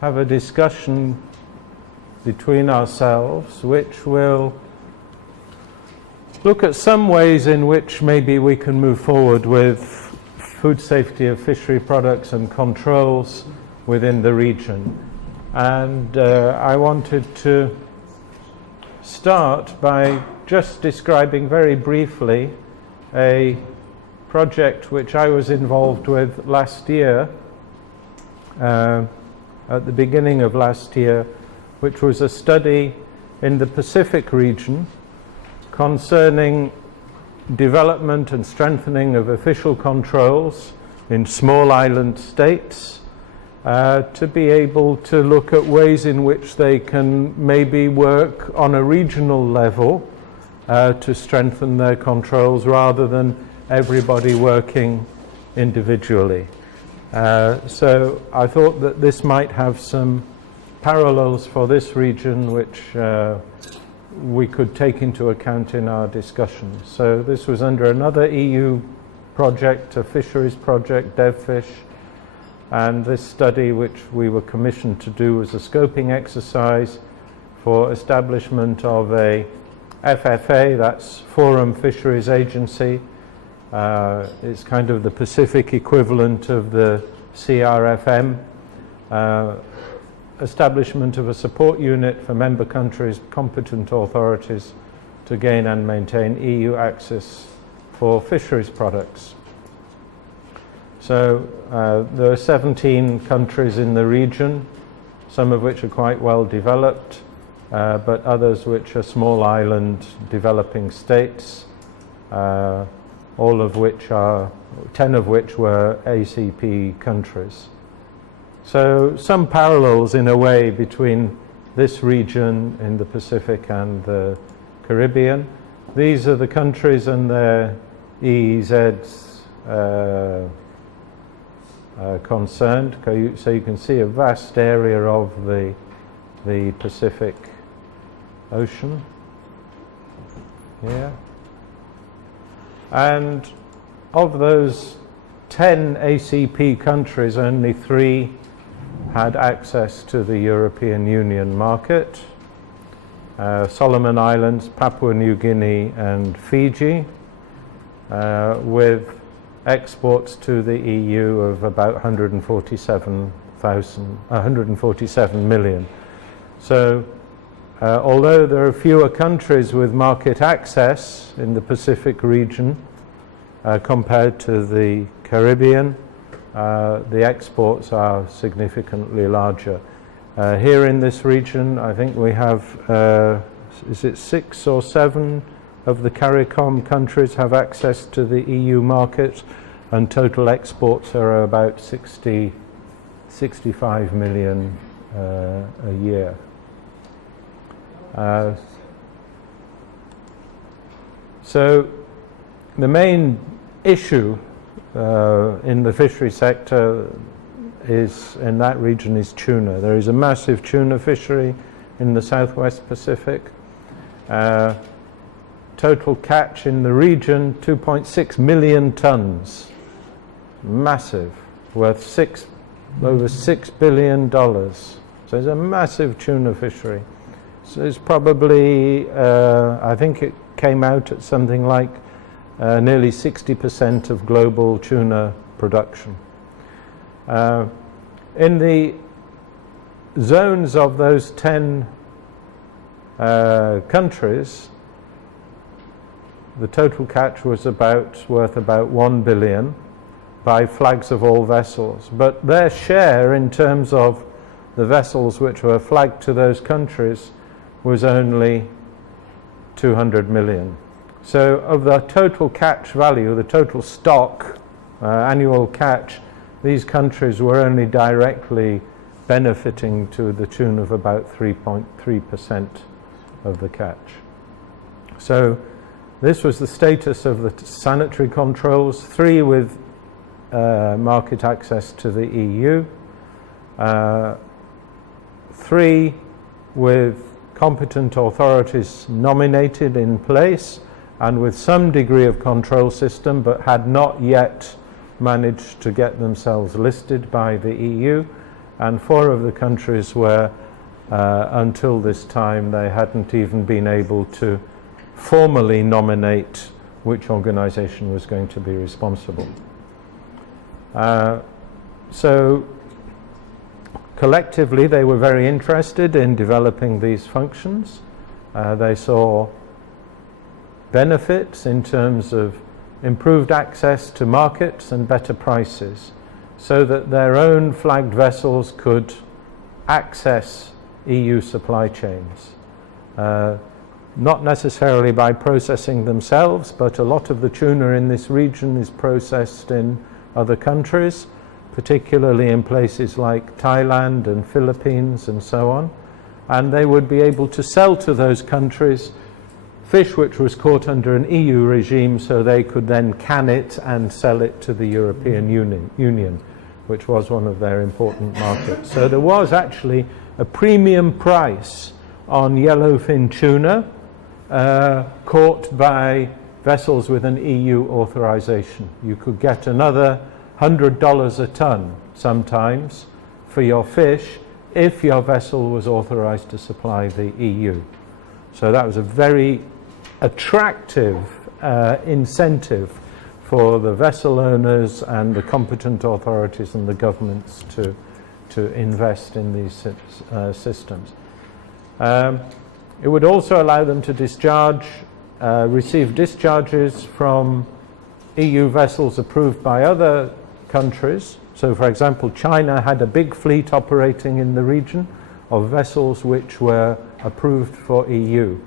have a discussion between ourselves which will look at some ways in which maybe we can move forward with food safety of fishery products and controls within the region. And I wanted to start by just describing very briefly a project which I was involved with last year, at the beginning of last year, which was a study in the Pacific region concerning development and strengthening of official controls in small island states, to be able to look at ways in which they can maybe work on a regional level to strengthen their controls rather than everybody working individually. So I thought that this might have some parallels for this region which we could take into account in our discussion. So this was under another EU project, a fisheries project, DevFish, and this study which we were commissioned to do was a scoping exercise for establishment of a FFA, that's Forum Fisheries Agency. It's kind of the Pacific equivalent of the CRFM. Establishment of a support unit for member countries' competent authorities to gain and maintain EU access for fisheries products. So there are 17 countries in the region, some of which are quite well developed, but others which are small island developing states, all of which are, 10 of which were ACP countries. So some parallels in a way between this region in the Pacific and the Caribbean. These are the countries and their EEZs concerned. So you can see a vast area of the Pacific Ocean here. And of those 10 ACP countries, only 3 had access to the European Union market. Solomon Islands, Papua New Guinea and Fiji, with exports to the EU of about 147 million. So although there are fewer countries with market access in the Pacific region compared to the Caribbean, the exports are significantly larger. Here in this region, I think we have, is it 6 or 7 of the Cariforum countries have access to the EU market, and total exports are about 65 million a year. So the main issue in the fishery sector is, in that region, is tuna. There is a massive tuna fishery in the southwest Pacific. Total catch in the region, 2.6 million tons. Massive, worth over $6 billion. So it's a massive tuna fishery. So it's probably, I think it came out at something like nearly 60% of global tuna production. In the zones of those 10 countries, the total catch was worth about 1 billion by flags of all vessels. But their share in terms of the vessels which were flagged to those countries was only 200 million. So of the total catch value, the total stock, annual catch, these countries were only directly benefiting to the tune of about 3.3% of the catch. So this was the status of the sanitary controls, 3 with market access to the EU, 3 with competent authorities nominated in place and with some degree of control system, but had not yet managed to get themselves listed by the EU, and 4 of the countries where until this time they hadn't even been able to formally nominate which organisation was going to be responsible. So collectively they were very interested in developing these functions. They saw benefits in terms of improved access to markets and better prices, so that their own flagged vessels could access EU supply chains. Not necessarily by processing themselves, but a lot of the tuna in this region is processed in other countries, particularly in places like Thailand and Philippines and so on. And they would be able to sell to those countries fish which was caught under an EU regime, so they could then can it and sell it to the European Union, which was one of their important markets. So there was actually a premium price on yellowfin tuna caught by vessels with an EU authorization. You could get another $100 a ton sometimes for your fish if your vessel was authorized to supply the EU. So that was a very attractive incentive for the vessel owners and the competent authorities and the governments to invest in these systems. It would also allow them to receive discharges from EU vessels approved by other countries. So, for example, China had a big fleet operating in the region of vessels which were approved for EU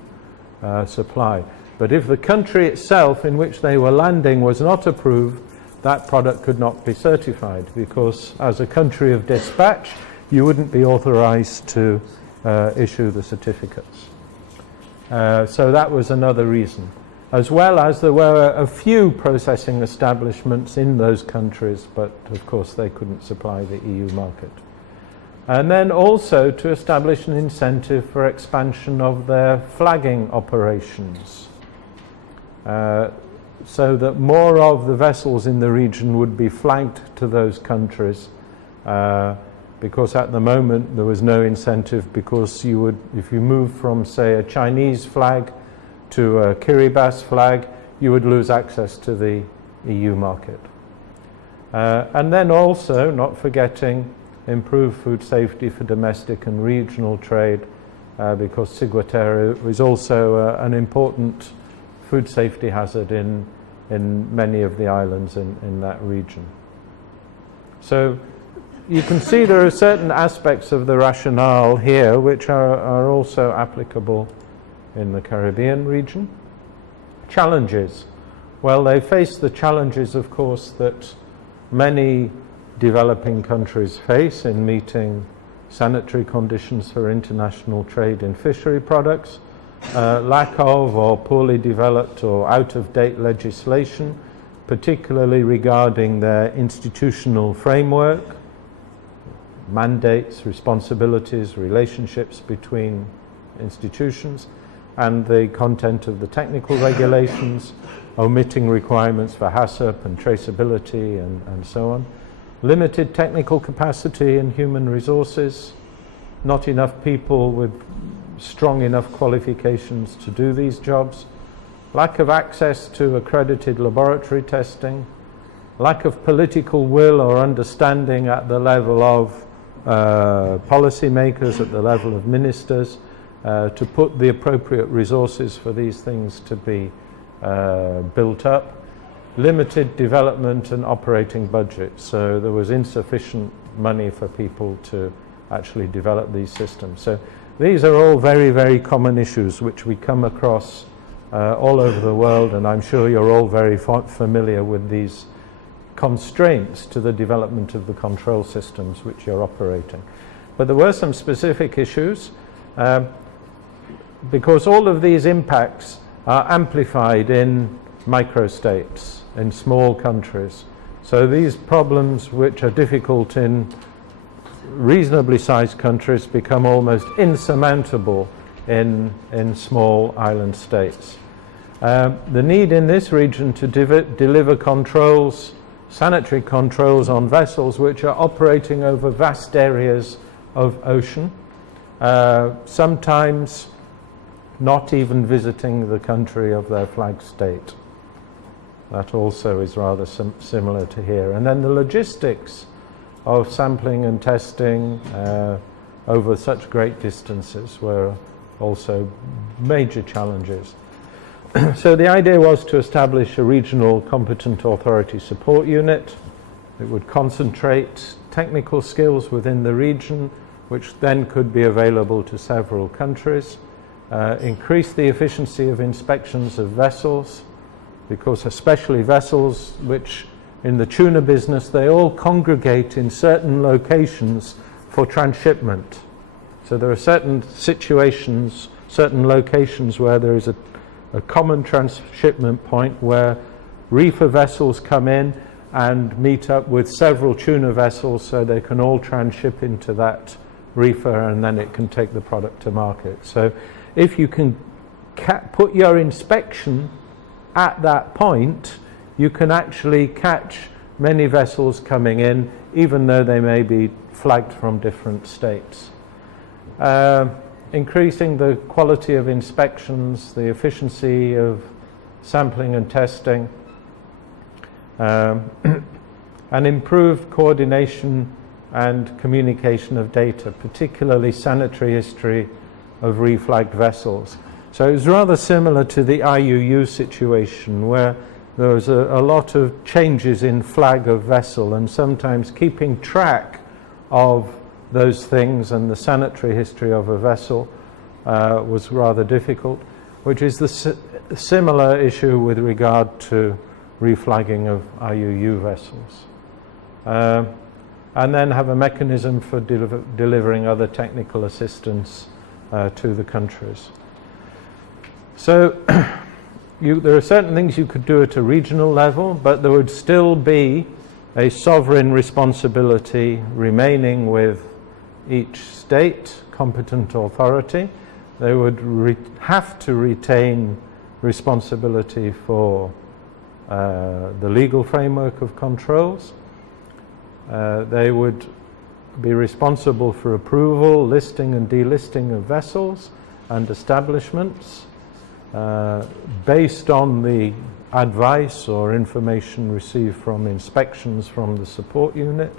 supply. But if the country itself in which they were landing was not approved, that product could not be certified, because as a country of dispatch, you wouldn't be authorized to issue the certificates. So that was another reason. As well as there were a few processing establishments in those countries, but of course they couldn't supply the EU market. And then also to establish an incentive for expansion of their flagging operations, so that more of the vessels in the region would be flagged to those countries, because at the moment there was no incentive, because you would, if you moved from, say, a Chinese flag to a Kiribati flag, you would lose access to the EU market. And then also, not forgetting, improve food safety for domestic and regional trade, because ciguatera is also an important food safety hazard in many of the islands in that region. So you can see there are certain aspects of the rationale here which are also applicable in the Caribbean region. Challenges. Well, they face the challenges, of course, that many developing countries face in meeting sanitary conditions for international trade in fishery products, lack of or poorly developed or out-of-date legislation, particularly regarding their institutional framework, mandates, responsibilities, relationships between institutions, and the content of the technical regulations, omitting requirements for HACCP and traceability and so on. Limited technical capacity and human resources, not enough people with strong enough qualifications to do these jobs, lack of access to accredited laboratory testing, lack of political will or understanding at the level of policymakers, at the level of ministers, to put the appropriate resources for these things to be built up. Limited development and operating budgets, so there was insufficient money for people to actually develop these systems. So these are all very, very common issues which we come across all over the world, and I'm sure you're all very familiar with these constraints to the development of the control systems which you're operating. But there were some specific issues, because all of these impacts are amplified in microstates, in small countries. So these problems, which are difficult in reasonably sized countries, become almost insurmountable in small island states. The need in this region to deliver controls sanitary controls on vessels which are operating over vast areas of ocean, sometimes not even visiting the country of their flag state. That also is rather similar to here. And then the logistics of sampling and testing over such great distances were also major challenges. So the idea was to establish a regional competent authority support unit. It would concentrate technical skills within the region, which then could be available to several countries, increase the efficiency of inspections of vessels, because especially vessels which in the tuna business, they all congregate in certain locations for transshipment. So there are certain situations, certain locations where there is a common transshipment point where reefer vessels come in and meet up with several tuna vessels so they can all transship into that reefer and then it can take the product to market. So if you can put your inspection at that point, you can actually catch many vessels coming in, even though they may be flagged from different states. Increasing the quality of inspections, the efficiency of sampling and testing, and improved coordination and communication of data, particularly sanitary history of reflagged vessels. So it was rather similar to the IUU situation, where there was a lot of changes in flag of vessel, and sometimes keeping track of those things and the sanitary history of a vessel was rather difficult, which is the similar issue with regard to reflagging of IUU vessels. And then have a mechanism for delivering other technical assistance to the countries. So there are certain things you could do at a regional level, but there would still be a sovereign responsibility remaining with each state competent authority. They would have to retain responsibility for the legal framework of controls. They would be responsible for approval, listing and delisting of vessels and establishments based on the advice or information received from inspections from the support unit.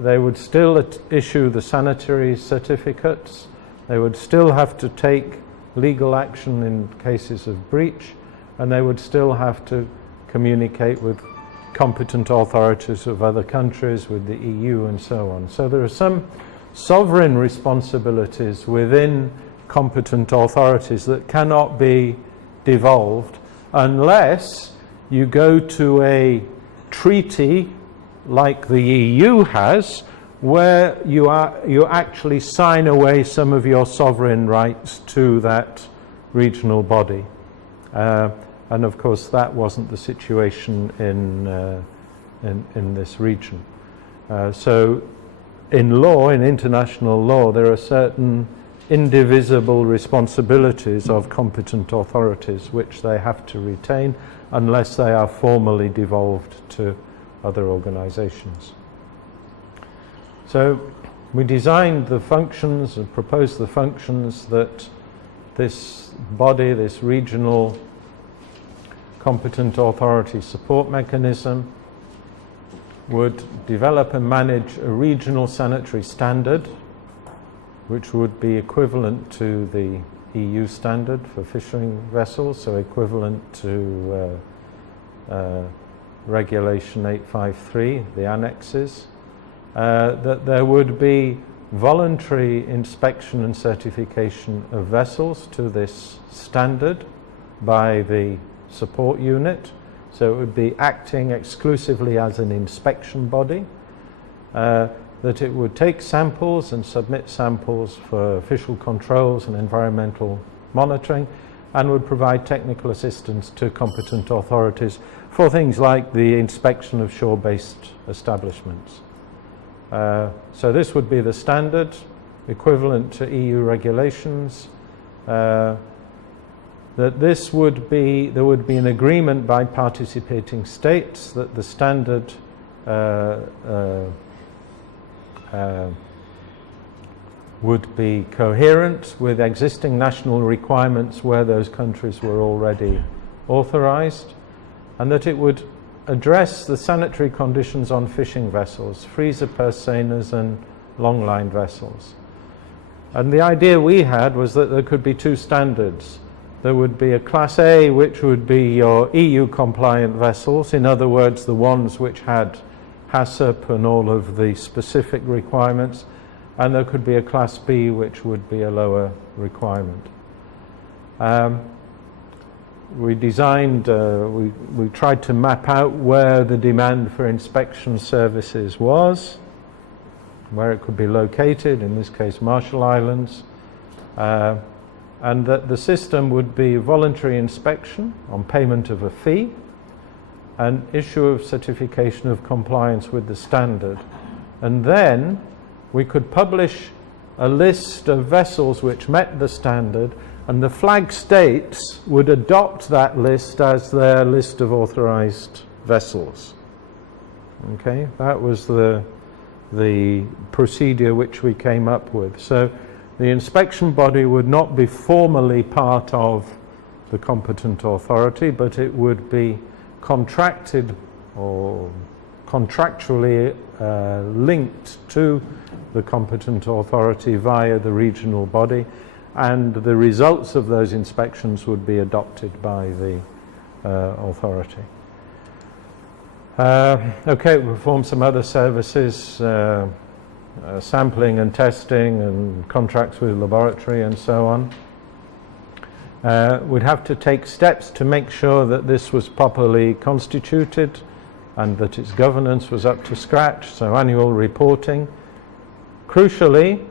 They would still issue the sanitary certificates. They would still have to take legal action in cases of breach, and they would still have to communicate with competent authorities of other countries, with the EU and so on. So there are some sovereign responsibilities within competent authorities that cannot be devolved unless you go to a treaty like the EU has, where you actually sign away some of your sovereign rights to that regional body. And of course that wasn't the situation in this region. So in law, in international law, there are certain indivisible responsibilities of competent authorities which they have to retain unless they are formally devolved to other organizations. So we designed the functions and proposed the functions that this body, this regional competent authority support mechanism, would develop and manage a regional sanitary standard which would be equivalent to the EU standard for fishing vessels, so equivalent to Regulation 853, the annexes, that there would be voluntary inspection and certification of vessels to this standard by the support unit, so it would be acting exclusively as an inspection body, that it would take samples and submit samples for official controls and environmental monitoring, and would provide technical assistance to competent authorities for things like the inspection of shore-based establishments. So this would be the standard, equivalent to EU regulations, that there would be an agreement by participating states that the standard would be coherent with existing national requirements where those countries were already authorized, and that it would address the sanitary conditions on fishing vessels, freezer purse seiners and long-line vessels. And the idea we had was that there could be two standards. There would be a Class A, which would be your EU-compliant vessels, in other words, the ones which had HACCP and all of the specific requirements, and there could be a Class B, which would be a lower requirement. We designed, we tried to map out where the demand for inspection services was, where it could be located, in this case Marshall Islands, and that the system would be voluntary inspection on payment of a fee and issue of certification of compliance with the standard. And then we could publish a list of vessels which met the standard, and the flag states would adopt that list as their list of authorized vessels. Okay, that was the procedure which we came up with. So the inspection body would not be formally part of the competent authority, but it would be contracted or contractually linked to the competent authority via the regional body, and the results of those inspections would be adopted by the authority. Okay, we perform some other services, sampling and testing and contracts with laboratory and so on. We'd have to take steps to make sure that this was properly constituted and that its governance was up to scratch, so annual reporting. Crucially,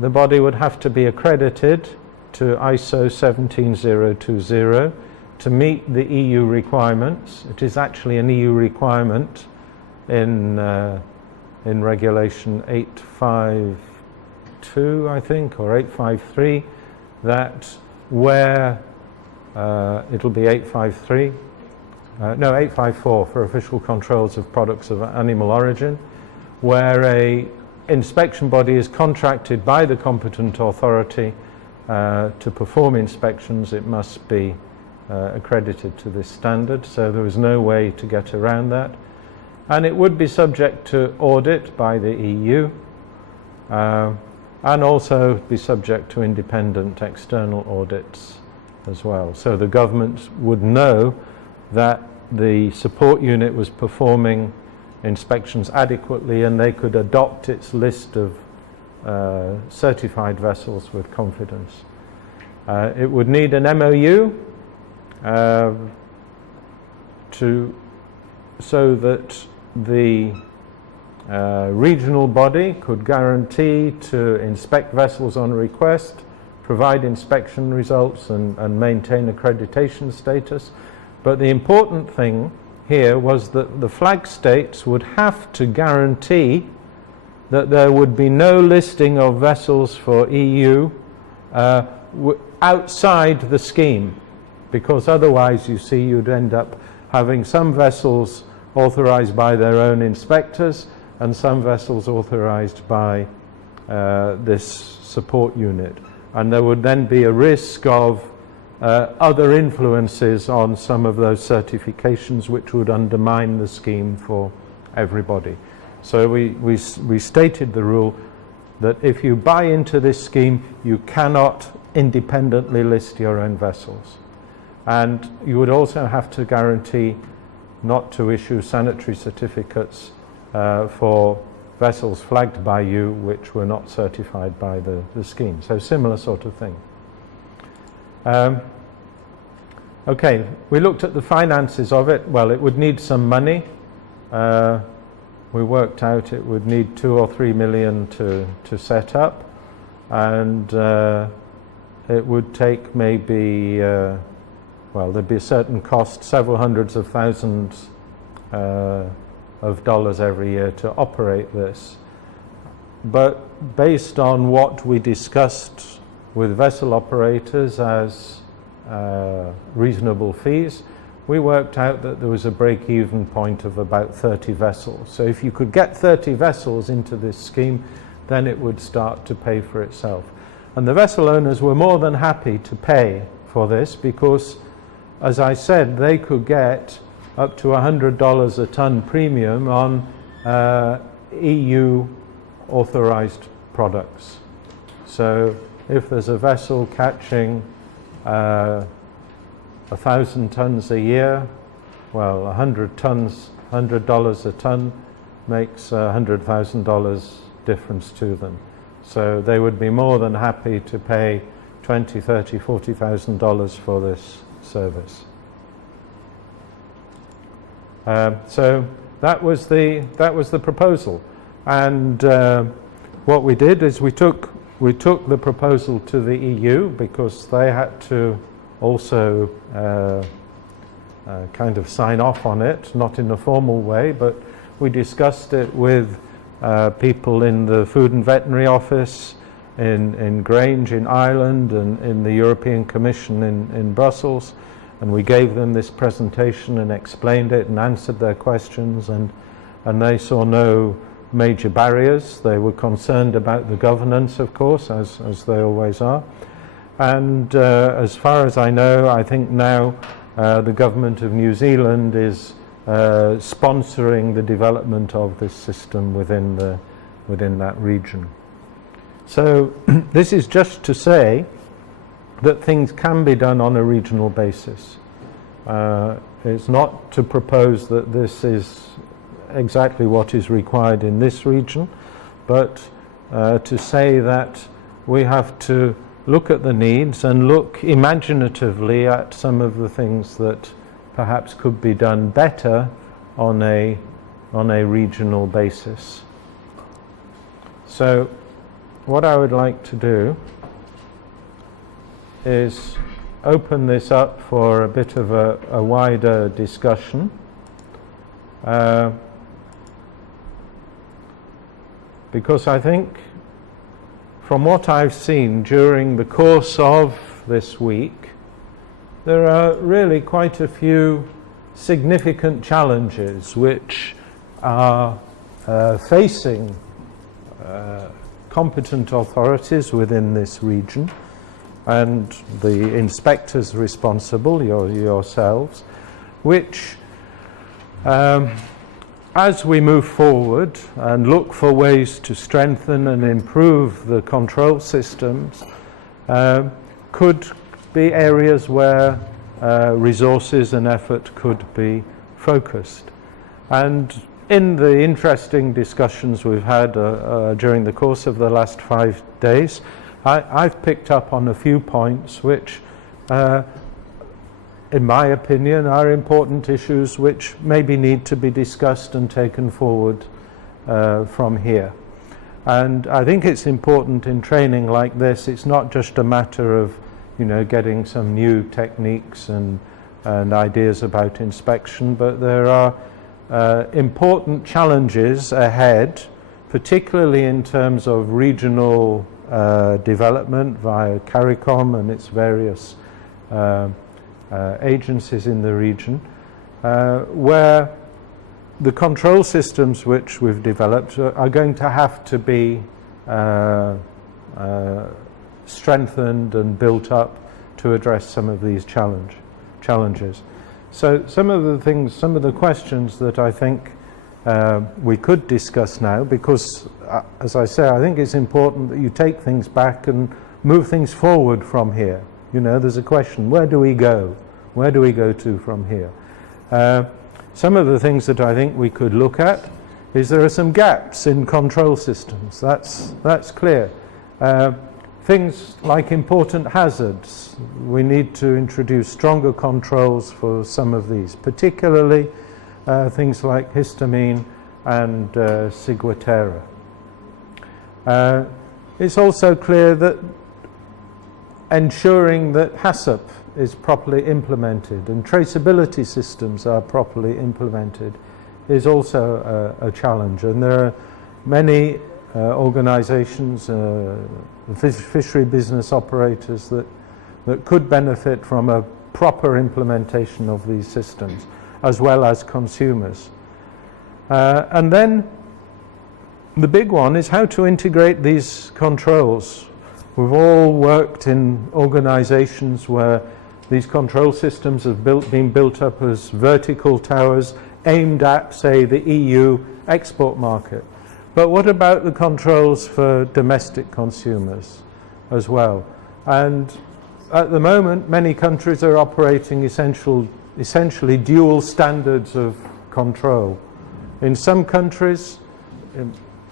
the body would have to be accredited to ISO 17020 to meet the EU requirements. It is actually an EU requirement in Regulation 852, I think, or 853, that where it'll be 853, no, 854 for official controls of products of animal origin, where a inspection body is contracted by the competent authority to perform inspections, it must be accredited to this standard, so there was no way to get around that. And it would be subject to audit by the EU and also be subject to independent external audits as well. So the government would know that the support unit was performing inspections adequately, and they could adopt its list of certified vessels with confidence. It would need an MOU so that the regional body could guarantee to inspect vessels on request, provide inspection results and maintain accreditation status. But the important thing here was that the flag states would have to guarantee that there would be no listing of vessels for EU outside the scheme, because otherwise, you see, you'd end up having some vessels authorized by their own inspectors and some vessels authorized by this support unit. And there would then be a risk of other influences on some of those certifications which would undermine the scheme for everybody. So we stated the rule that if you buy into this scheme, you cannot independently list your own vessels. And you would also have to guarantee not to issue sanitary certificates for vessels flagged by you which were not certified by the scheme. So similar sort of thing. Okay, we looked at the finances of it. Well, it would need some money. We worked out it would need 2 or 3 million to set up, and it would take maybe, well, there'd be a certain cost, several hundreds of thousands of dollars every year to operate this. But based on what we discussed with vessel operators as reasonable fees, we worked out that there was a break-even point of about 30 vessels. So if you could get 30 vessels into this scheme, then it would start to pay for itself. And the vessel owners were more than happy to pay for this because, as I said, they could get up to $100 a ton premium on EU authorized products. So if there's a vessel catching 1,000 tons a year, well, 100 tons, $100 a ton makes $100,000 difference to them. So they would be more than happy to pay $20,000, $30,000, $40,000 for this service. So that was the proposal, and what we did is we took the proposal to the EU because they had to also kind of sign off on it, not in a formal way, but we discussed it with people in the Food and Veterinary Office, in Grange in Ireland, and in the European Commission in Brussels, and we gave them this presentation and explained it and answered their questions, and they saw no major barriers. They were concerned about the governance, of course, as they always are. And as far as I know, I think now the government of New Zealand is sponsoring the development of this system within that region. So this is just to say that things can be done on a regional basis. It's not to propose that this is exactly what is required in this region, but to say that we have to look at the needs and look imaginatively at some of the things that perhaps could be done better on a regional basis. So what I would like to do is open this up for a bit of a wider discussion. Because I think from what I've seen during the course of this week, there are really quite a few significant challenges which are facing competent authorities within this region and the inspectors responsible, yourselves, which as we move forward and look for ways to strengthen and improve the control systems, could be areas where resources and effort could be focused. And in the interesting discussions we've had during the course of the last 5 days, I've picked up on a few points which, in my opinion, are important issues which maybe need to be discussed and taken forward from here. And I think it's important in training like this, it's not just a matter of, getting some new techniques and ideas about inspection, but there are important challenges ahead, particularly in terms of regional development via Cariforum and its various agencies in the region, where the control systems which we've developed are going to have to be strengthened and built up to address some of these challenges. So some of the questions that I think we could discuss now, because as I say, I think it's important that you take things back and move things forward from here. There's a question, where do we go? Where do we go to from here? Some of the things that I think we could look at is there are some gaps in control systems. That's clear. Things like important hazards, we need to introduce stronger controls for some of these, particularly things like histamine and ciguatera. It's also clear that ensuring that HACCP is properly implemented and traceability systems are properly implemented is also a challenge. And there are many organisations, fishery business operators that that could benefit from a proper implementation of these systems, as well as consumers. And then the big one is how to integrate these controls. We've all worked in organizations where these control systems have been built up as vertical towers aimed at, say, the EU export market. But what about the controls for domestic consumers as well? And at the moment, many countries are operating essentially dual standards of control. In some countries,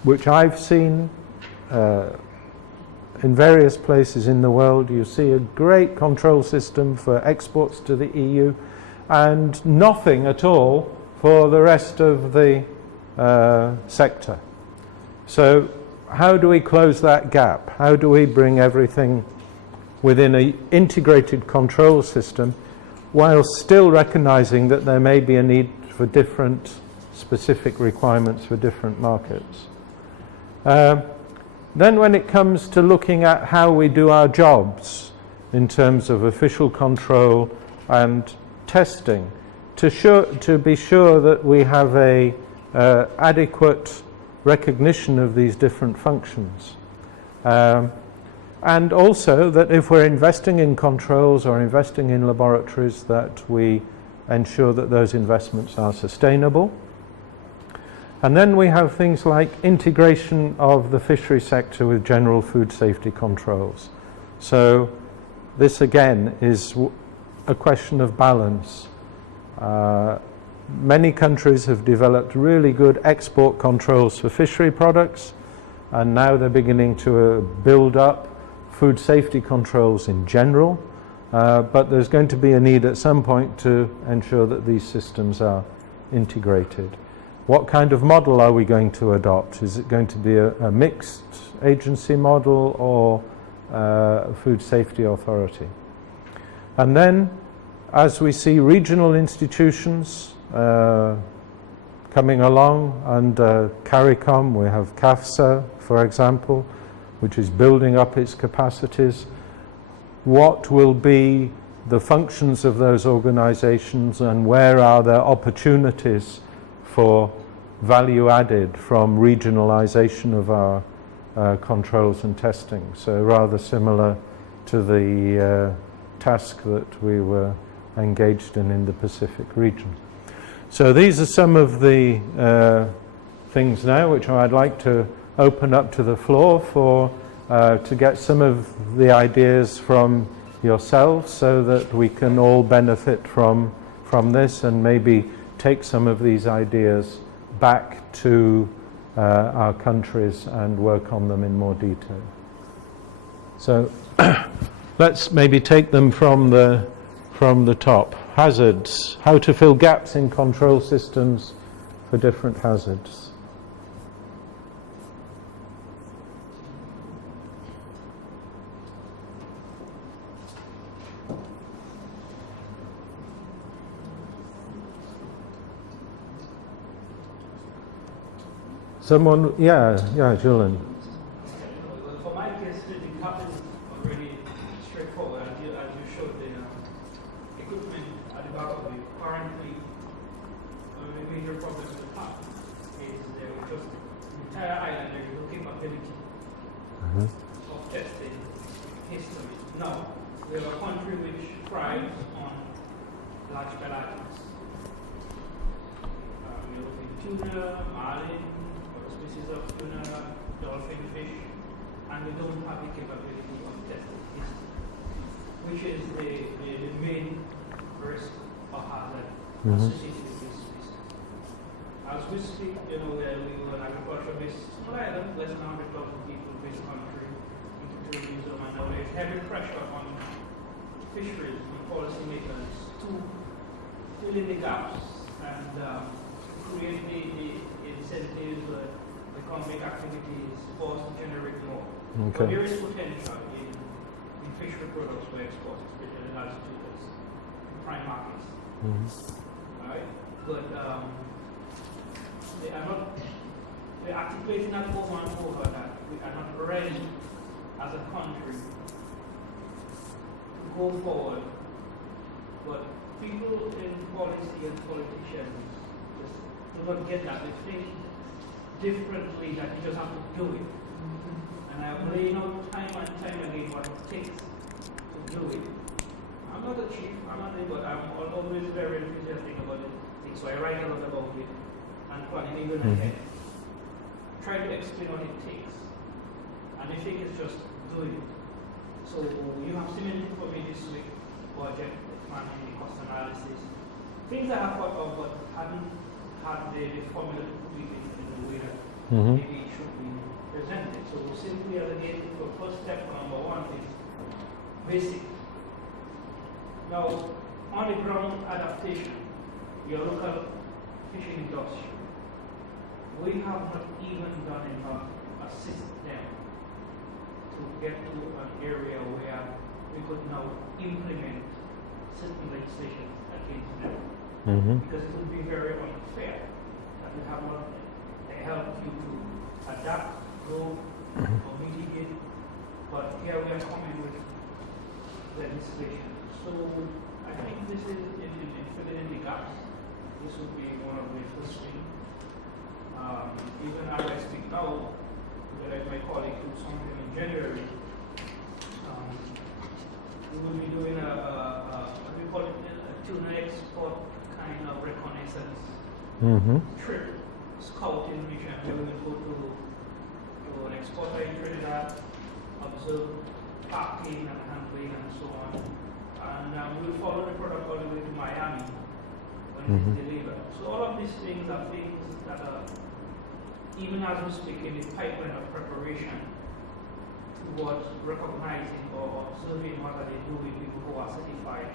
which I've seen in various places in the world, you see a great control system for exports to the EU and nothing at all for the rest of the sector. So how do we close that gap? How do we bring everything within an integrated control system while still recognizing that there may be a need for different specific requirements for different markets? Then when it comes to looking at how we do our jobs in terms of official control and testing, to be sure that we have a adequate recognition of these different functions. And also that if we're investing in controls or investing in laboratories, that we ensure that those investments are sustainable. And then we have things like integration of the fishery sector with general food safety controls. So this again is a question of balance. Many countries have developed really good export controls for fishery products, and now they're beginning to build up food safety controls in general, but there's going to be a need at some point to ensure that these systems are integrated. What kind of model are we going to adopt? Is it going to be a mixed agency model or a food safety authority? And then, as we see regional institutions coming along under Cariforum, we have CAFSA, for example, which is building up its capacities. What will be the functions of those organizations, and where are there opportunities for value added from regionalization of our controls and testing? So rather similar to the task that we were engaged in the Pacific region. So these are some of the things now which I'd like to open up to the floor for to get some of the ideas from yourselves, so that we can all benefit from this and maybe take some of these ideas back to our countries and work on them in more detail. So let's maybe take them from the top. Hazards, how to fill gaps in control systems for different hazards. Someone, yeah, Julian. For my case, the cap is already straightforward, as you showed the equipment at the back of it. Currently, a major problem with the cap is just the entire island, there is no capability of testing history. Now, we have a country which thrives on large pelagics. We're looking at tuna, marlin, species of tuna, dolphin fish, and we don't have the capability of testing history, which is the main risk or hazard associated with this species. As we speak, we are an agriculture-based small island, less than 100,000 people-based country, into tourism, and now there is heavy pressure on fisheries and policymakers to fill in the gaps and create the incentives, economic activities for us to generate more. Okay. But there is potential in fishery products for export, especially as to prime markets. Right? But they are articulating that over and over that we are not ready as a country to go forward, but people in policy and politicians just do not get that. They think differently that you just have to do it. And I've laid out time and time again what it takes to do it. I'm not a chief, I'm not a, but I'm always very enthusiastic about it. So I write a lot about it and planning even ahead. Try to explain what it takes. And I think it's just doing it. So you have seen it for me this week, budget, the planning, the cost analysis. Things I have thought of but hadn't had the formula to put it in the way that maybe it should be presented. So simply as again, the first step, number one, is basic. Now, on the ground adaptation, your local fishing industry, we have not even done enough to assist them to get to an area where we could now implement certain legislation against them. Because it would be very unfair that we have not helped you to adapt, grow, or mitigate. But here we are coming with legislation. So I think this is in filling in the gaps. This would be one of the first things. Even as I speak now, like my colleague who something in January, we will be doing what we call it a tuna export kind of reconnaissance trip, scouting mission, where we will go to an exporter in Trinidad, observe packing and handling and so on. And we will follow the product all the way to Miami when it is delivered. So all of these things are things that are, even as we speak, in the pipeline of preparation towards recognizing or observing what are they doing, people who are certified,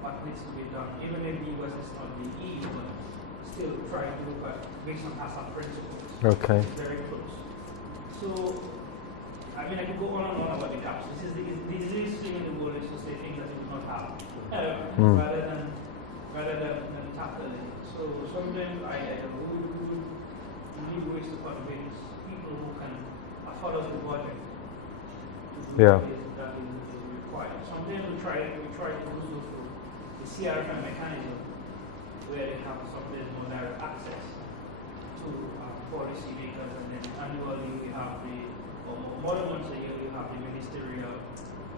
what needs to be done. Even if the US is not the EU, but still trying to look at based on HACCP principles. Okay. It's very close. So, I mean, I could go on and on about the gaps. This is the easiest thing in the world is to say things that you do not have, rather than tackle it. So sometimes I need ways to convince people who can afford us the budget to do what that is required. Sometimes we try to do so through the CRM mechanism, where they have sometimes more direct access to policy makers, and then annually we have more than once a year we have the ministerial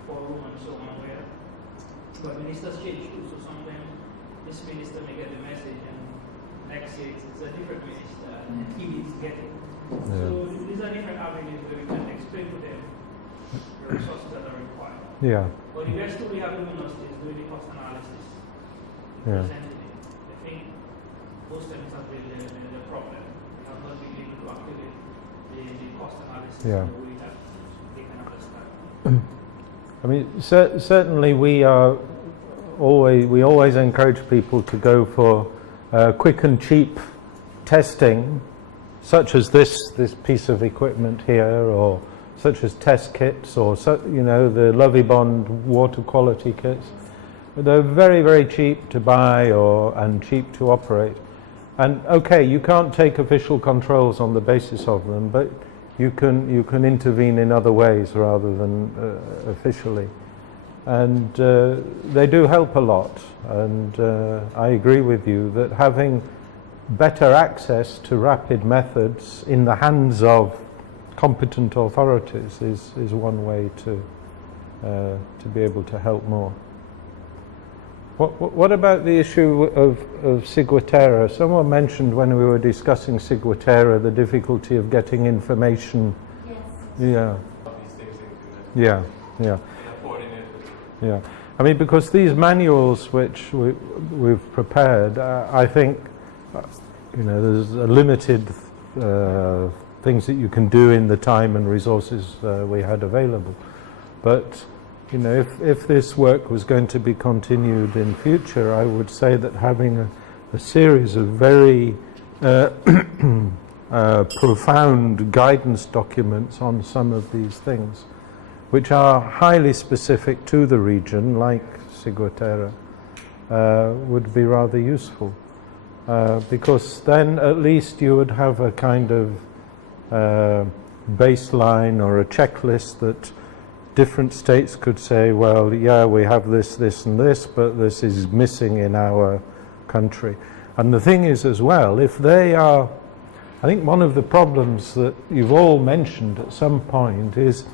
forum and so on, where but ministers change too, so sometimes this minister may get the message and next year it's a different minister and he needs to get it. So these are different avenues where we can explain to them the resources that are required. But the best tool we have given us is doing the cost analysis, presenting it. I think most times have been the problem. We have not been able to activate the cost analysis in a way that they can understand. I mean, certainly we always encourage people to go for quick and cheap testing, such as this piece of equipment here, or such as test kits, or the Lovey Bond water quality kits. They're very, very cheap to buy and cheap to operate. And okay, you can't take official controls on the basis of them, but you can intervene in other ways rather than officially. And they do help a lot. And I agree with you that having better access to rapid methods in the hands of competent authorities is one way to be able to help more. What about the issue of ciguatera? Someone mentioned when we were discussing ciguatera the difficulty of getting information. Yes. Yeah. I mean, because these manuals which we've prepared, I think, there's a limited things that you can do in the time and resources we had available. But if this work was going to be continued in future, I would say that having a series of very profound guidance documents on some of these things, which are highly specific to the region, like ciguatera, would be rather useful. Because then at least you would have a kind of baseline or a checklist that different states could say, well, yeah, we have this, this and this, but this is missing in our country. And the thing is as well, if they are, I think one of the problems that you've all mentioned at some point is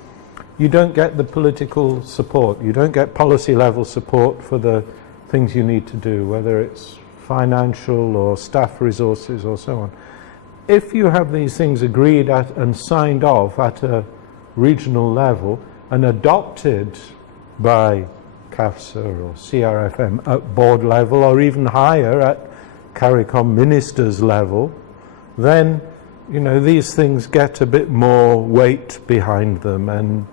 you don't get the political support, you don't get policy level support for the things you need to do, whether it's financial or staff resources or so on. If you have these things agreed at and signed off at a regional level and adopted by CAFSA or CRFM at board level or even higher at Cariforum ministers level, then these things get a bit more weight behind them, and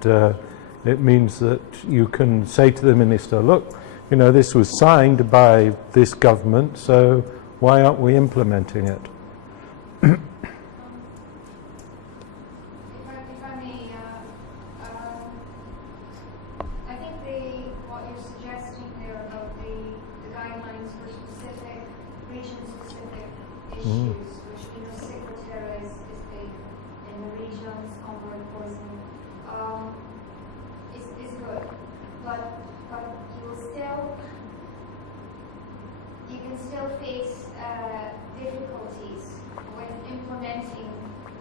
it means that you can say to the minister, look, this was signed by this government, so why aren't we implementing it? If I may, I think what you're suggesting there about the guidelines for specific, region-specific issues, which Secretary is big in the regions, onward poisoning, is good. But you can still face difficulties when implementing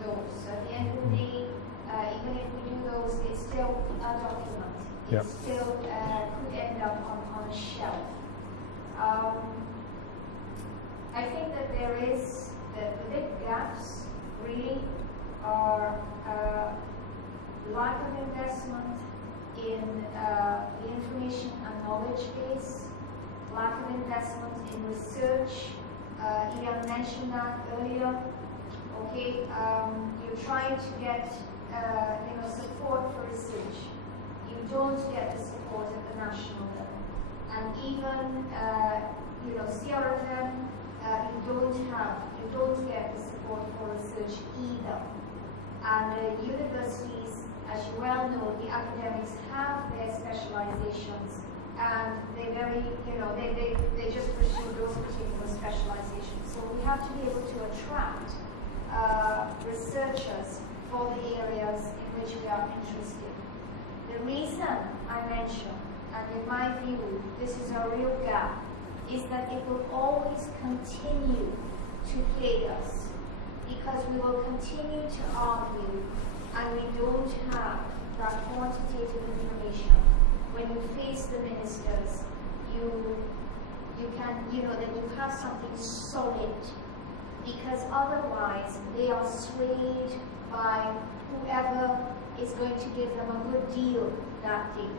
those. At the end of the day, even if we do those, it's still a document. It still could end up on a shelf. I think that there is the big gaps really are lack of investment in the information and knowledge base, lack of investment in research. Ian mentioned that earlier. Okay, you're trying to get support for research. You don't get the support at the national level, and even CRFM, you don't get the support for research either. And the universities, as you well know, the academics have their specializations, and they they just pursue those particular specializations. So we have to be able to attract researchers for the areas in which we are interested. The reason I mention, and in my view, this is a real gap, is that it will always continue to plague us, because we will continue to argue and we don't have that quantitative information. When you face the ministers, you have something solid, because otherwise they are swayed by whoever is going to give them a good deal that day.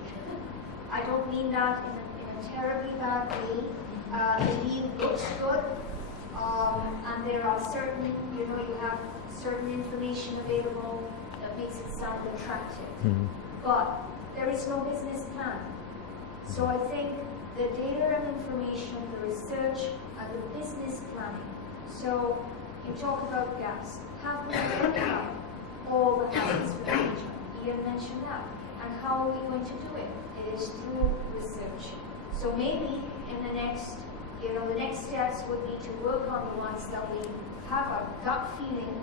I don't mean that in a terribly bad way. The deal looks good, and there are certain, you have certain information available that makes it sound attractive. Mm-hmm. But there is no business plan. So I think the data and information, the research, and the business planning. So you talk about gaps. Have we identified all the hazards for the region? Ian mentioned that. And how are we going to do it? It is through research. So maybe in the next, the next steps would be to work on the ones that we have a gut feeling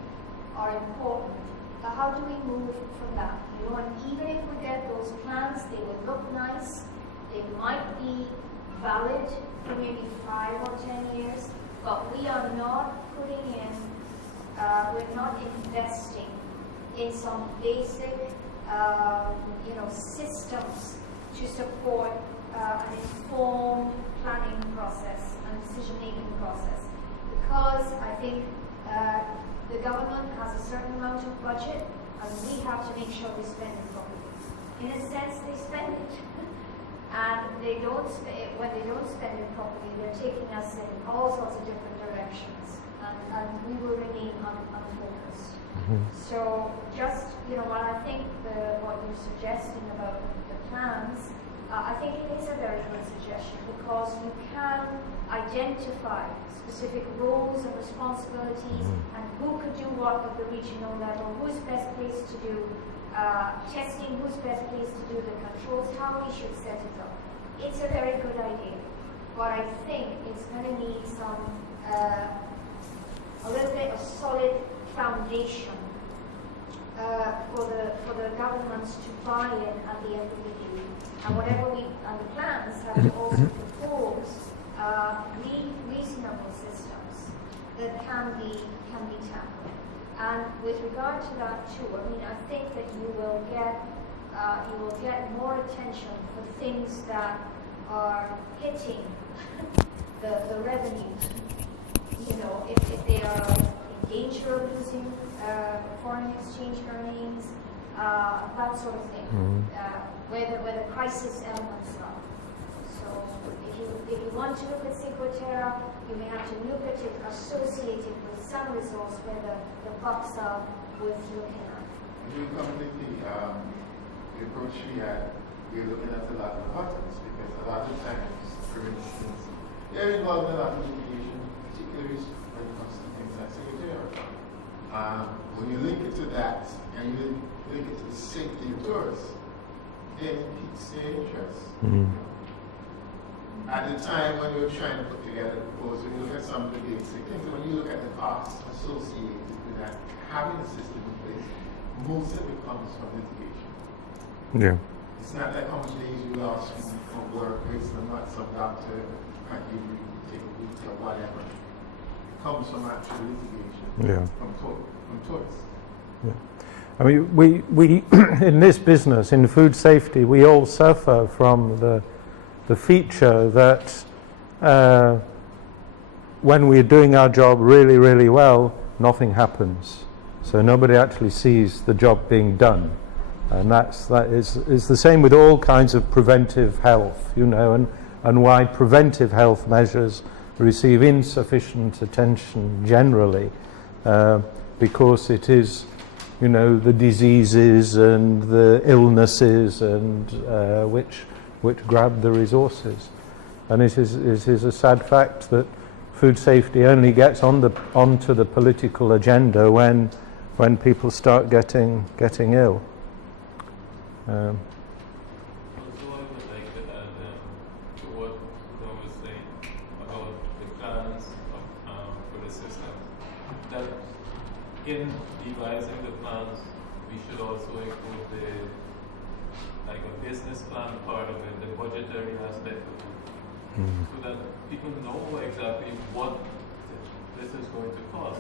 are important. But how do we move from that? And even if we get those plans, they will look nice. They might be valid for maybe 5 or 10 years, but we are not putting in, we're not investing in some basic, systems to support an informed planning process and decision-making process. Because I think the government has a certain amount of budget, and we have to make sure we spend it properly. In a sense, they spend it. And they don't when they don't spend it properly, they're taking us in all sorts of different directions, and we will remain unfocused. Mm-hmm. So just, what I think what you're suggesting about the plans, I think it is a very good suggestion, because you can identify specific roles and responsibilities, mm-hmm. and who could do what at the regional level, who's best placed to do testing, who's best placed to do the controls, how we should set it up. It's a very good idea, but I think it's going to need some, a little bit of solid foundation for the governments to buy in at the end of the day. And whatever and the plans have to also propose reasonable systems that can be tackled. And with regard to that too, I mean, I think that you will get more attention for things that are hitting the revenue. You know, if they are in danger of losing foreign exchange earnings, that sort of thing, where the crisis elements are. So if you want to look at Sequoterra, you may have to look at it associated with some resource where the bucks are worth looking at. If you come with the approach we had, we're looking at a lot of patterns because a lot of times, for instance, they're involved in a lot of litigation, particularly when it comes to things like Sequoterra. When you link it to that and you link it to the safety of tourists, then it piques their interest. At the time when we were trying to put together the proposal, when you look at some of the basic things, when you look at the costs associated with that, having a system in place, most of it comes from litigation. Yeah. It's not like how much days you lost from work, wasting a month, some doctor can't give you, take a week or whatever. It comes from actual litigation, from tourists. Yeah. I mean, we in this business, in food safety, we all suffer from the feature that when we're doing our job really, really well, nothing happens. So nobody actually sees the job being done. And that is the same with all kinds of preventive health, you know, and why preventive health measures receive insufficient attention generally, because it is, you know, the diseases and the illnesses and which grab the resources. And it is a sad fact that food safety only gets onto the political agenda when people start getting ill. Also, I would like to add to what Tom was saying about the plans for the system, that in devising the plans, we should also include a business plan part of it, the budgetary aspect of it, so that people know exactly what this is going to cost.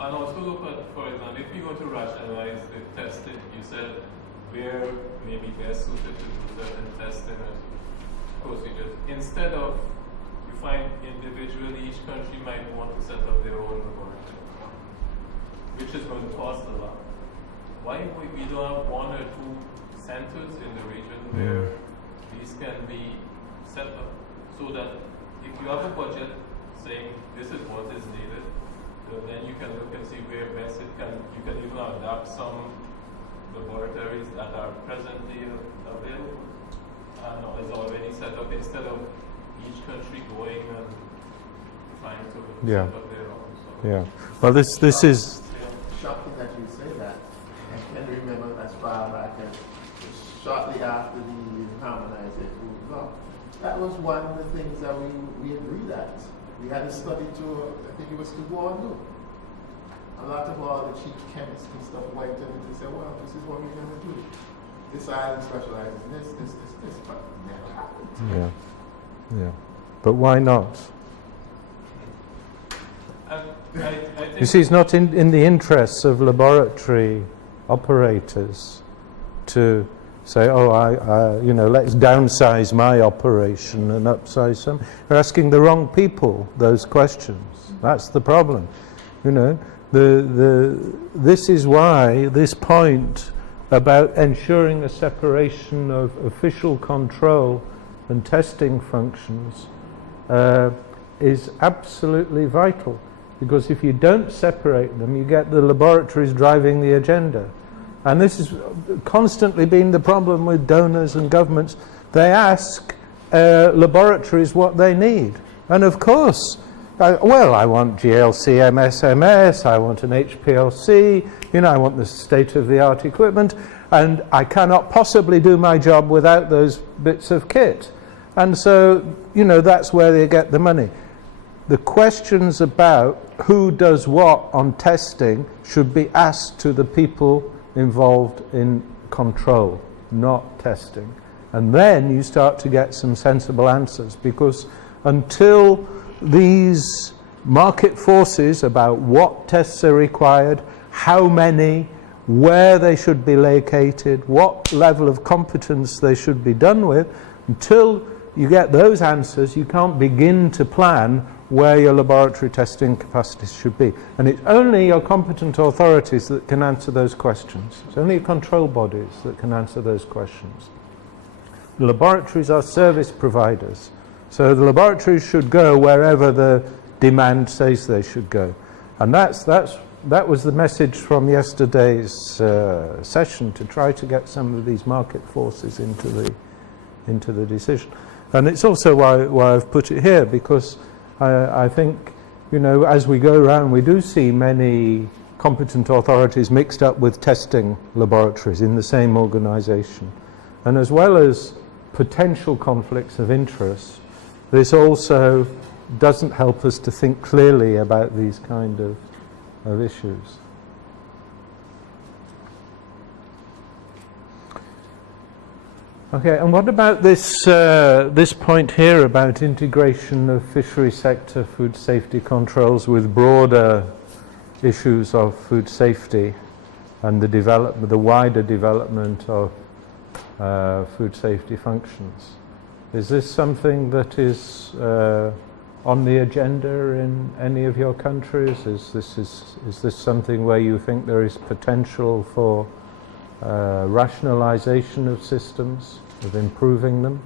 And also look at, for example, if you want to rationalize the testing, you said where maybe best suited to do certain testing and procedures. Instead of, you find individually each country might want to set up their own laboratory, which is going to cost a lot. Why we don't have one or two centers in the region where these can be set up, so that if you have a budget saying this is what is needed, then you can look and see where best you can even adapt some laboratories that are presently available and is already set up, instead of each country going and trying to set up their own. So Well, this is shocking that you say that. I can remember as far back as shortly after the harmonized food law. That was one of the things that we agreed at. We had a study tour, I think it was to Guadeloupe. A lot of all the chief chemists and stuff went in and said, well, this is what we're going to do. This island specializes in this, but it never happened. Yeah. But why not? I think You see, it's not in the interests of laboratory operators to say, let's downsize my operation and upsize some. They're asking the wrong people those questions. That's the problem. You know, this is why this point about ensuring a separation of official control and testing functions is absolutely vital. Because if you don't separate them, you get the laboratories driving the agenda. And this has constantly been the problem with donors and governments. They ask laboratories what they need. And of course, I want GLC MSMS, I want an HPLC, I want the state-of-the-art equipment, and I cannot possibly do my job without those bits of kit. And so, that's where they get the money. the questions about who does what on testing should be asked to the people involved in control, not testing. And then you start to get some sensible answers, because until these market forces about what tests are required, how many, where they should be located, what level of competence they should be done with, until you get those answers, you can't begin to plan where your laboratory testing capacities should be. And it's only your competent authorities that can answer those questions. It's only your control bodies that can answer those questions. The laboratories are service providers. So the laboratories should go wherever the demand says they should go. And that was the message from yesterday's session, to try to get some of these market forces into the decision. And it's also why I've put it here, because I think, you know, as we go around, we do see many competent authorities mixed up with testing laboratories in the same organisation. And as well as potential conflicts of interest, this also doesn't help us to think clearly about these kind of issues. Okay, and what about this this point here about integration of fishery sector food safety controls with broader issues of food safety and the wider development of food safety functions? Is this something that is on the agenda in any of your countries? Is this something where you think there is potential for rationalization of systems, of improving them?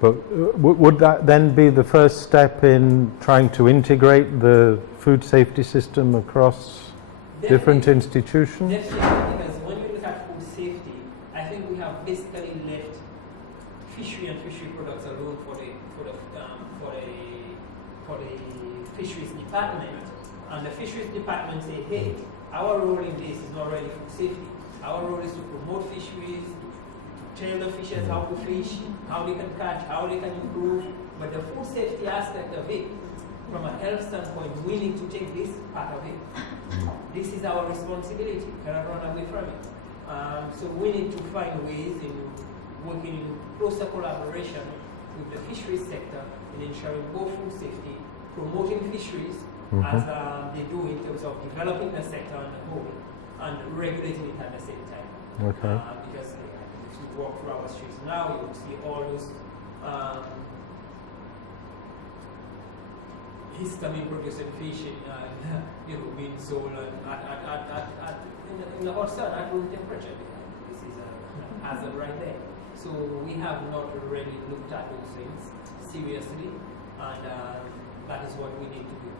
But would that then be the first step in trying to integrate the food safety system across different institutions? Definitely, because when you look at food safety, I think we have basically left fishery and fishery products alone for the fisheries department. And the fisheries department say, hey, our role in this is not really food safety. Our role is to promote fisheries, to tell the fishers how to fish, how they can catch, how they can improve. But the food safety aspect of it, from a health standpoint, we need to take this part of it. This is our responsibility. We cannot run away from it. So we need to find ways in working in closer collaboration with the fisheries sector in ensuring both food safety, promoting fisheries as they do in terms of developing the sector on the whole, and regulating it at the same time. Okay. Because if you walk through our streets now, you will see all those histamine producing fish being sold in the hot sun at room temperature. This is a hazard right there. So we have not really looked at those things seriously, and that is what we need to do.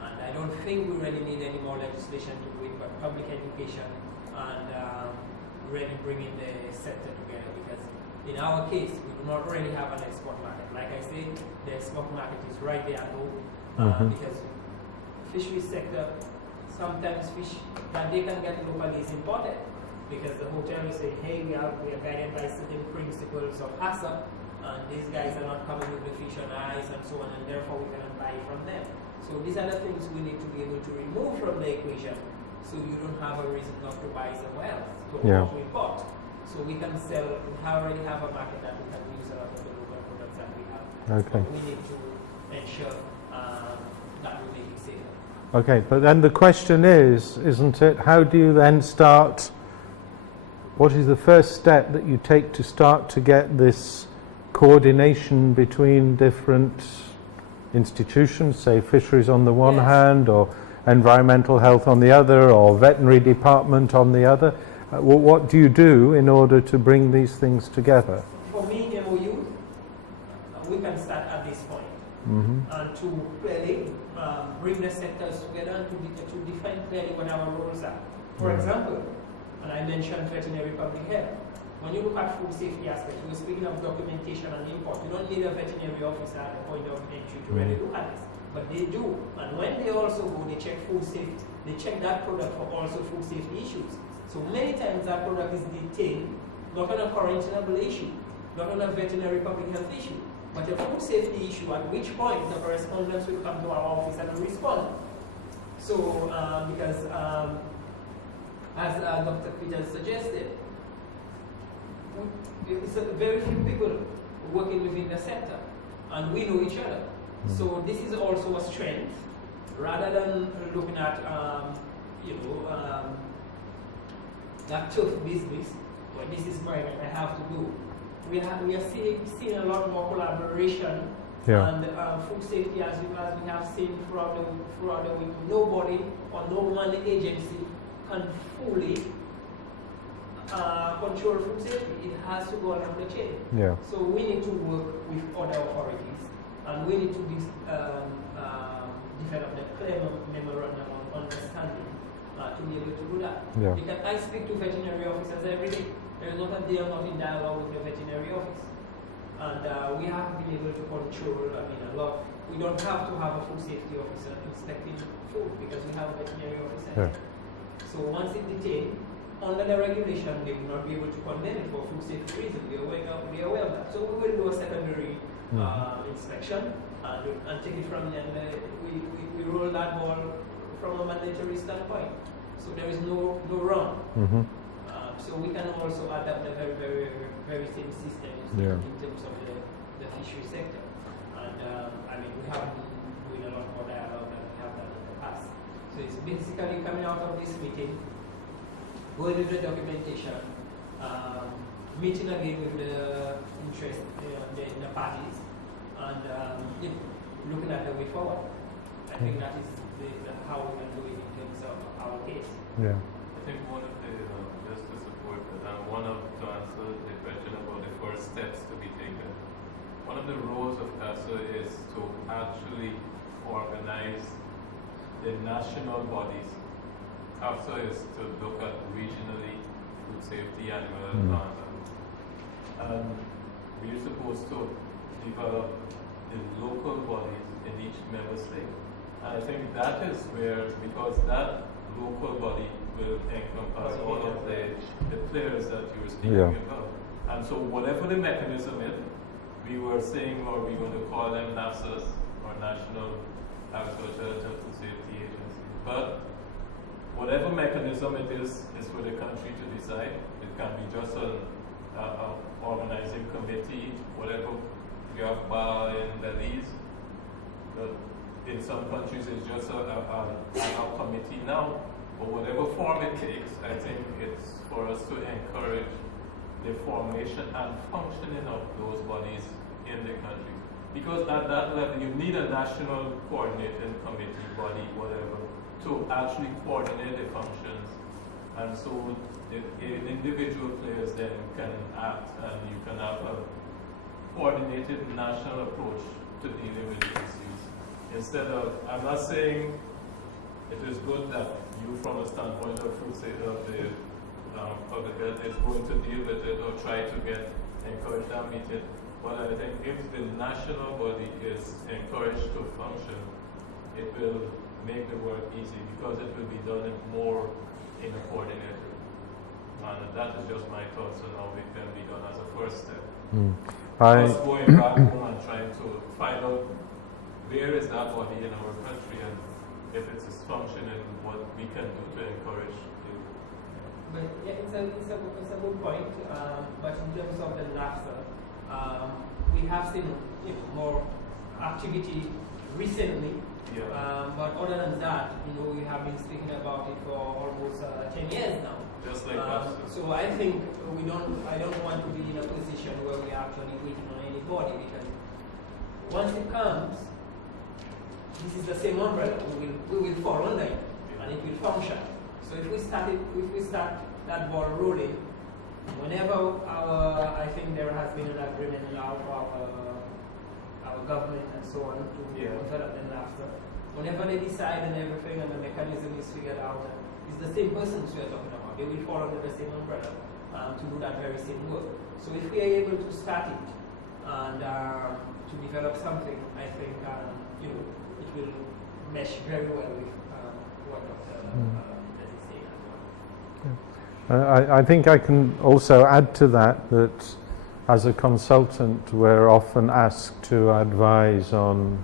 And I don't think we really need any more legislation to do it, but public education and really bringing the sector together, because in our case, we do not really have an export market. Like I said, the export market is right there at home, because fisheries sector, sometimes fish that they can get locally is imported, because the hotel will say, hey, we are guided by certain principles of HACCP, and these guys are not coming with the fish on ice and so on, and therefore we cannot buy from them. So these are the things we need to be able to remove from the equation, so you don't have a reason not to buy somewhere else, to import. So we can sell, we already have a market that we can use a lot of the local products that we have. Okay. But we need to ensure that we make it safer. Okay, but then the question is, isn't it, how do you then start, what is the first step that you take to start to get this coordination between different institutions, say fisheries on the one hand, or environmental health on the other, or veterinary department on the other? What do you do in order to bring these things together? For me, MOU, we can start at this point, and to clearly bring the sectors together and to define clearly what our roles are. For example, and I mentioned veterinary public health. When you look at food safety aspects, we're speaking of documentation and import. You don't need a veterinary officer at the point of entry to really look at this, but they do. And when they also go, they check food safety. They check that product for also food safety issues. So many times that product is detained, not on a quarantinable issue, not on a veterinary public health issue, but a food safety issue, at which point the correspondents will come to our office and respond. So, because as Dr. Peters suggested, it's very few people working within the sector, and we know each other. So this is also a strength, rather than looking at that tough business. But this is mine, I have to do. We are seeing a lot more collaboration and food safety, as we have seen throughout the week. Nobody or no one agency can fully control food safety. It has to go along the chain. Yeah. So we need to work with other authorities, and we need to develop the clear memorandum of understanding to be able to do that. Yeah. Because I speak to veterinary officers every day. There is not a day I'm not in dialogue with the veterinary office. And we have been able to control, a lot. We don't have to have a food safety officer inspecting food because we have a veterinary officer. Yeah. So once it's detained, under the regulation, they will not be able to condemn it for food safety reasons. We are aware of that. So we will do a secondary inspection and take it from there. We roll that ball from a mandatory standpoint. So there is no wrong. So we can also adapt the very same systems in terms of the fishery sector. And we have been doing a lot more dialogue than we have done in the past. So it's basically coming out of this meeting, going with the documentation, meeting again with the interest the parties, and looking at the way forward. I think that is how we can do it in terms of our case. Yeah. I think one of the, just to support that, to answer the question about the first steps to be taken, one of the roles of CASA is to actually organize the national bodies. CASA is to look at regionally food safety, animal and we're supposed to develop the local bodies in each member state. And I think that is where, because that local body will encompass all of the players that you were speaking about. And so whatever the mechanism is, we were saying, or we're going to call them NAFSAs, or National Agricultural Food Safety Agency. But whatever mechanism it is for the country to decide. It can be just an organizing committee, whatever. We have bar in Belize, but in some countries it's just a committee now. But whatever form it takes, I think it's for us to encourage the formation and functioning of those bodies in the country. Because at that level, you need a national coordinating committee, body, whatever, to actually coordinate the functions. And so the individual players then can act, and you can have a coordinated national approach to dealing with the issues. Instead of, I'm not saying it is good that you, from a standpoint of food safety of the public health, is going to deal with it or try to encourage that meeting. But I think if the national body is encouraged to function, it will make the work easy because it will be done more in a coordinated. And that is just my thoughts on how it can be done as a first step. Us going back home and trying to find out where is that body in our country and if it's functioning, what we can do to encourage it. But yeah, it's a good point. But in terms of the NAFSA, we have seen more activity recently. Yeah. But other than that, we have been speaking about it for almost 10 years now. Just like that. So I think I don't want to be in a position where we are actually waiting on anybody, because once it comes, this is the same umbrella. We will fall under it, and it will function. So if we start that ball rolling, whenever I think there has been an agreement now for our government and so on to develop them after. Whenever they decide and everything and the mechanism is figured out, it's the same persons we are talking about. They will fall under the same umbrella to do that very same work. So if we are able to start it and to develop something, I think it will mesh very well with what Dr. is saying as well. I think I can also add to that as a consultant, we're often asked to advise on,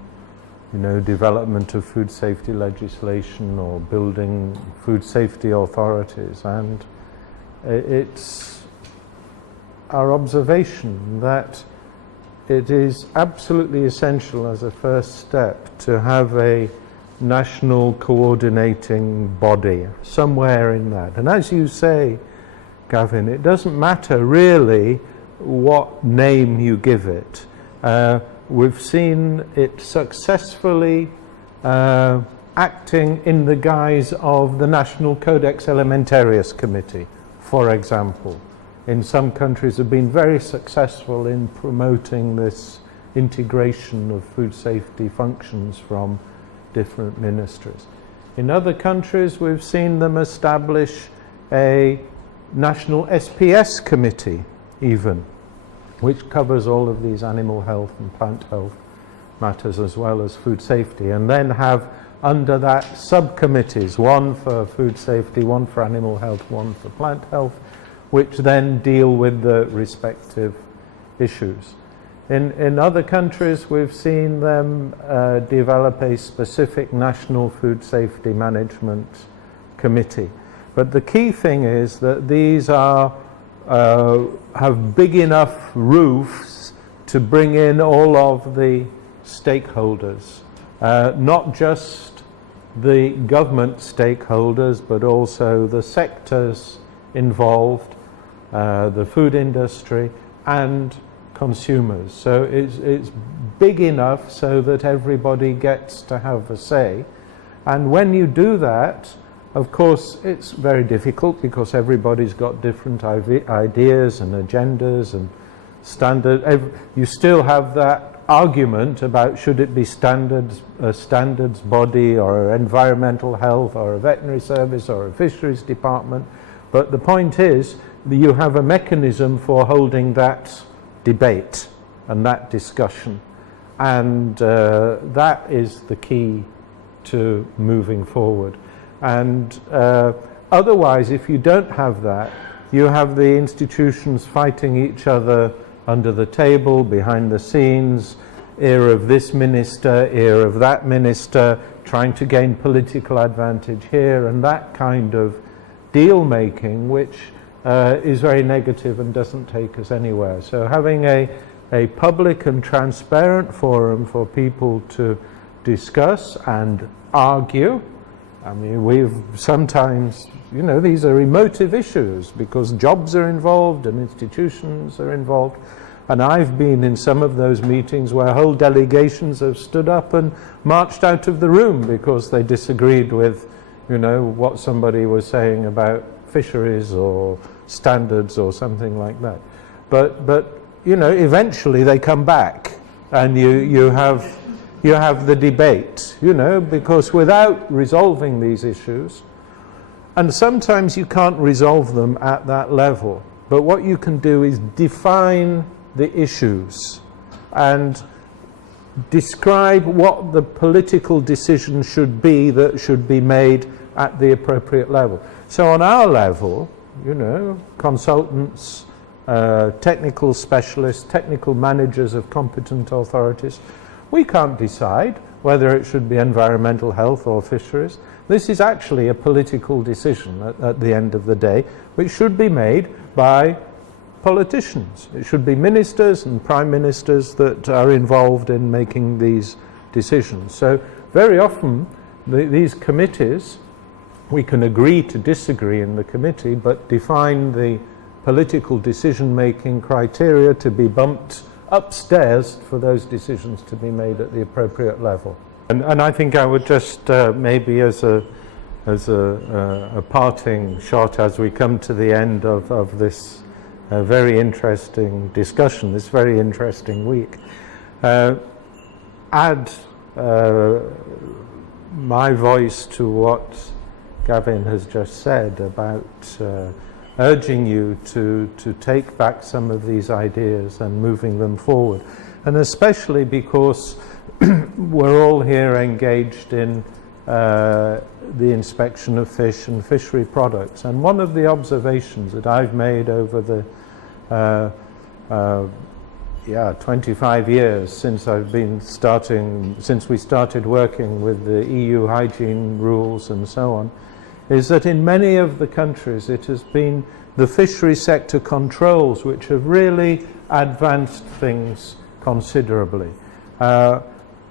development of food safety legislation or building food safety authorities, and it's our observation that it is absolutely essential as a first step to have a national coordinating body somewhere in that. And as you say, Gavin, it doesn't matter really what name you give it. We've seen it successfully acting in the guise of the National Codex Alimentarius Committee, for example. In some countries have been very successful in promoting this integration of food safety functions from different ministries. In other countries we've seen them establish a National SPS Committee even, which covers all of these animal health and plant health matters as well as food safety, and then have under that subcommittees, one for food safety, one for animal health, one for plant health, which then deal with the respective issues. In other countries we've seen them develop a specific national food safety management committee. But the key thing is that these have big enough roofs to bring in all of the stakeholders, not just the government stakeholders, but also the sectors involved, the food industry and consumers. So it's big enough so that everybody gets to have a say. And when you do that, of course, it's very difficult because everybody's got different ideas and agendas and standards. You still have that argument about should it be a standards body or environmental health or a veterinary service or a fisheries department. But the point is that you have a mechanism for holding that debate and that discussion. And that is the key to moving forward. And otherwise, if you don't have that, you have the institutions fighting each other under the table, behind the scenes, ear of this minister, ear of that minister, trying to gain political advantage here, and that kind of deal making, which is very negative and doesn't take us anywhere. So having a public and transparent forum for people to discuss and argue. I mean, we've sometimes, these are emotive issues because jobs are involved and institutions are involved. And I've been in some of those meetings where whole delegations have stood up and marched out of the room because they disagreed with, what somebody was saying about fisheries or standards or something like that. But eventually they come back and you have the debate, because without resolving these issues, and sometimes you can't resolve them at that level, but what you can do is define the issues and describe what the political decision should be that should be made at the appropriate level. So on our level, consultants, technical specialists, technical managers of competent authorities, we can't decide whether it should be environmental health or fisheries. This is actually a political decision at the end of the day, which should be made by politicians. It should be ministers and prime ministers that are involved in making these decisions. So very often these committees, we can agree to disagree in the committee, but define the political decision-making criteria to be bumped upstairs for those decisions to be made at the appropriate level. And I think I would just maybe as a parting shot as we come to the end of this very interesting discussion, this very interesting week, add my voice to what Gavin has just said about urging you to take back some of these ideas and moving them forward. And especially because we're all here engaged in the inspection of fish and fishery products. And one of the observations that I've made over the 25 years since since we started working with the EU hygiene rules and so on, is that in many of the countries it has been the fishery sector controls which have really advanced things considerably.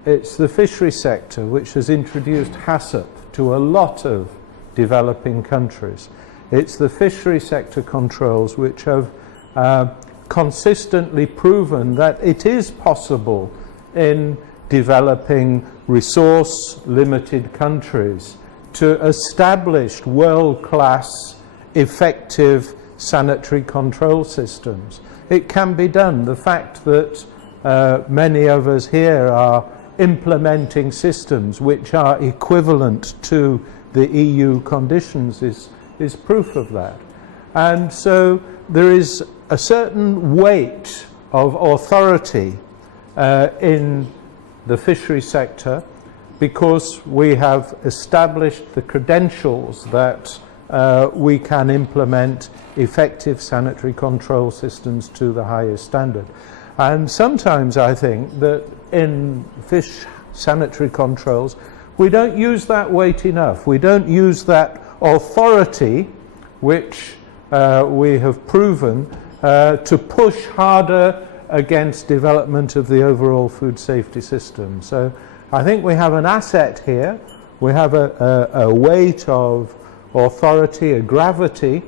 It's the fishery sector which has introduced HACCP to a lot of developing countries. It's the fishery sector controls which have consistently proven that it is possible in developing resource-limited countries to establish world-class, effective sanitary control systems. It can be done. The fact that many of us here are implementing systems which are equivalent to the EU conditions is proof of that. And so there is a certain weight of authority in the fishery sector because we have established the credentials that we can implement effective sanitary control systems to the highest standard. And sometimes I think that in fish sanitary controls we don't use that weight enough. We don't use that authority which we have proven to push harder against development of the overall food safety system. So I think we have an asset here. We have a weight of authority, a gravity,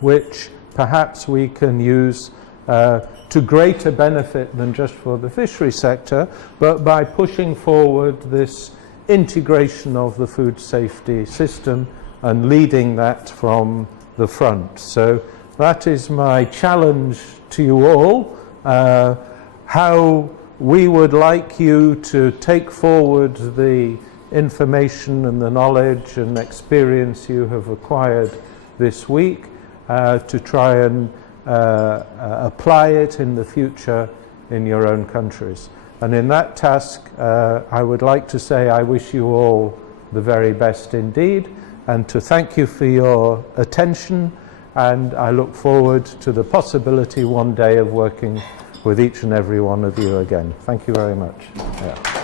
which perhaps we can use to greater benefit than just for the fishery sector, but by pushing forward this integration of the food safety system and leading that from the front. So that is my challenge to you all, how we would like you to take forward the information and the knowledge and experience you have acquired this week to try and apply it in the future in your own countries. And in that task, I would like to say I wish you all the very best indeed, and to thank you for your attention, and I look forward to the possibility one day of working with each and every one of you again. Thank you very much. Yeah.